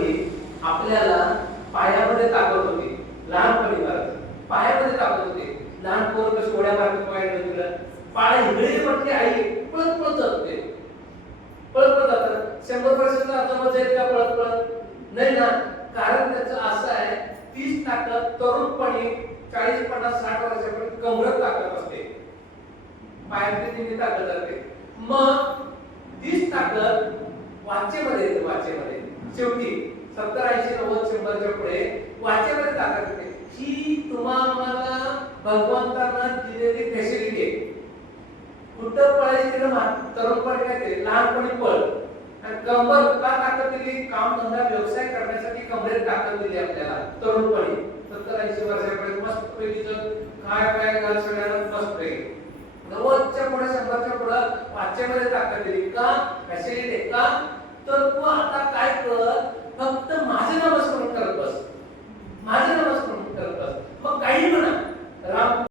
लहानपणी आपल्याला पायामध्ये ताकद होती, लहानपणी पायामध्ये ताकद होते. लहान पोर कशी उड्या मारते पायामध्ये, तुला पाय हिगडी म्हटली आई पळत पळत जाते, पळत पळत जातात. 100 वर्षाचा आता मजा येत का पळत पळत नाही ना. कारण त्याचं असं आहे, तीच ताकद तरुणपणी 40 50 60 वर्षापर्यंत कमरत ताकद असते, पायातली तिने ताकद असते. मग तीच ताकद वाचेमध्ये येते. वाचेमध्ये शेवटी 70 80 90 100च्या पुढे वाचेमध्ये ताकद येते. ही तुम्हाला भगवंतानं दिलेली फॅसिलिटी आहे. कुठं पळायची तरुणपणी काय ते लहानपणी पळ. आणि कंबर का ताकद दिली? काम धंदा व्यवसाय करण्यासाठी कमरेत ताकद दिली आपल्याला तरुणपणी. 70 80 वर्षापर्यंत मस्त पैकीचं काय काय घाल सगळ्यांना मस्त पैकी. 90च्या पुढे 100च्या पुढे वाचेमध्ये ताकद दिली. का? फॅसिलिटी का? तर तू आता काय कर, फक्त माझं नामस्मरण करत बस, माझं नामस्मरण करत बस. मग काही म्हणा